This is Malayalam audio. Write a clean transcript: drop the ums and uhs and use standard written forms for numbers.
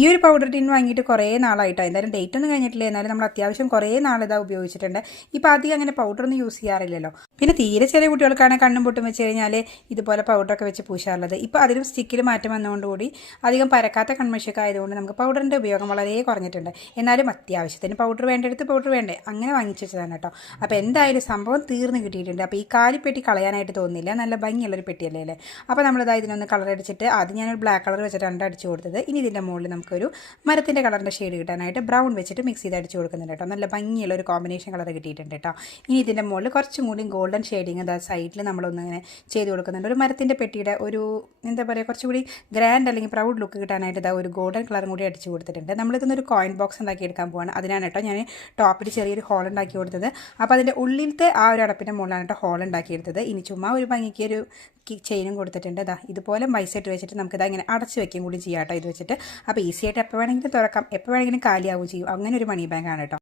ഈ ഒരു പൗഡർ ടിൻ വാങ്ങിയിട്ട് കുറേ നാളായിട്ടോ, എന്തായാലും ഡേറ്റ് ഒന്നും കഴിഞ്ഞിട്ടില്ല. എന്നാലും നമ്മൾ അത്യാവശ്യം കുറേ നാളിതാ ഉപയോഗിച്ചിട്ടുണ്ട്. ഇപ്പോൾ അധികം അങ്ങനെ പൗഡറൊന്നും യൂസ് ചെയ്യാറില്ലല്ലോ. പിന്നെ തീരെ ചെറിയ കുട്ടികൾക്കാണെങ്കിൽ കണ്ണും പൊട്ടും വെച്ച് കഴിഞ്ഞാൽ ഇതുപോലെ പൗഡറൊക്കെ വെച്ച് പൂശാറുള്ളത്. ഇപ്പോൾ അതിലും സ്റ്റിക്കിൽ മാറ്റം വന്നതുകൊണ്ടുകൂടി അധികം പരക്കാത്ത കൺമഷിയൊക്കെ ആയതുകൊണ്ട് നമുക്ക് പൗഡറിൻ്റെ ഉപയോഗം വളരെ കുറഞ്ഞിട്ടുണ്ട്. എന്നാലും അത്യാവശ്യത്തിന് പൗഡർ വേണ്ടെടുത്ത് പൗഡർ വേണ്ടേ അങ്ങനെ വാങ്ങിച്ചു വെച്ചതാണ് കേട്ടോ. അപ്പോൾ എന്തായാലും സംഭവം തീർന്ന് കിട്ടിയിട്ടുണ്ട്. അപ്പോൾ ഈ കാലിപ്പെട്ടി കളയാനായിട്ട് തോന്നുന്നില്ല, നല്ല ഭംഗിയുള്ളൊരു പെട്ടിയല്ലേ അല്ലേ. അപ്പോൾ നമ്മളിതാ ഇതിനൊന്ന് കളർ അടിച്ചിട്ട് ആദ്യം ഞാനൊരു ബ്ലാക്ക് കളർ വെച്ചിട്ടാണ് അടിച്ചു കൊടുത്തത്. ഇനി ഇതിൻ്റെ മുകളിൽ നമുക്കൊരു മരത്തിൻ്റെ കളറിൻ്റെ ഷെയ്ഡ് കിട്ടാനായിട്ട് ബ്രൗൺ വെച്ചിട്ട് മിക്സ് ചെയ്ത് അടിച്ചു കൊടുക്കുന്നുണ്ട് കേട്ടോ. നല്ല ഭംഗിയുള്ള ഒരു കോമ്പിനേഷൻ കളർ കിട്ടിയിട്ടുണ്ട് കേട്ടോ. ഇനി ഇതിൻ്റെ മുകളിൽ കുറച്ചും കൂടി ഗോൾഡൻ ഷെയ്ഡിങ് അതായത് സൈഡിൽ നമ്മളൊന്നിങ്ങനെ ചെയ്ത് കൊടുക്കുന്നുണ്ട്. ഒരു മരത്തിൻ്റെ പെട്ടിയുടെ ഒരു എന്താ പറയുക കുറച്ചുകൂടി ഗ്രാൻഡ് അല്ലെങ്കിൽ പ്രൗഡ് ലുക്ക് കിട്ടാനായിട്ട് ഇതാ ഒരു ഗോൾഡൻ കളറും കൂടി അടിച്ചു കൊടുത്തിട്ടുണ്ട്. നമ്മളിതൊന്നൊരു കോയിൻ ബോക്സ് ഉണ്ടാക്കി എടുക്കാൻ പോവാണ്. അതിനാണ് കേട്ടോ ഞാൻ ടോപ്പിൽ ചെറിയൊരു ഹോൾ ഉണ്ടാക്കി കൊടുത്തത്. അപ്പോൾ അതിൻ്റെ ഉള്ളിലത്തെ ആ ഒരു അടപ്പിൻ്റെ മുകളിലാണ് കേട്ടോ ഹോൾ ഉണ്ടാക്കിയെടുത്തത്. ഇനി ചുമ്മാ ഒരു ഭംഗിക്ക് ഒരു ചെയിനും കൊടുത്തിട്ടുണ്ട്. ഇതാ ഇതുപോലെ മൈസെറ്റ് വെച്ചിട്ട് നമുക്കിതാ ഇങ്ങനെ അടച്ച് വെക്കുകയും കൂടി ചെയ്യാം കേട്ടോ ഇത് വെച്ചിട്ട്. അപ്പോൾ ഈസി ആയിട്ട് എപ്പോൾ വേണമെങ്കിലും തുറക്കാം, എപ്പോൾ വേണമെങ്കിലും കാലിയാവുകയും ചെയ്യും. അങ്ങനെ ഒരു മണി ബാങ്കാണ് കേട്ടോ.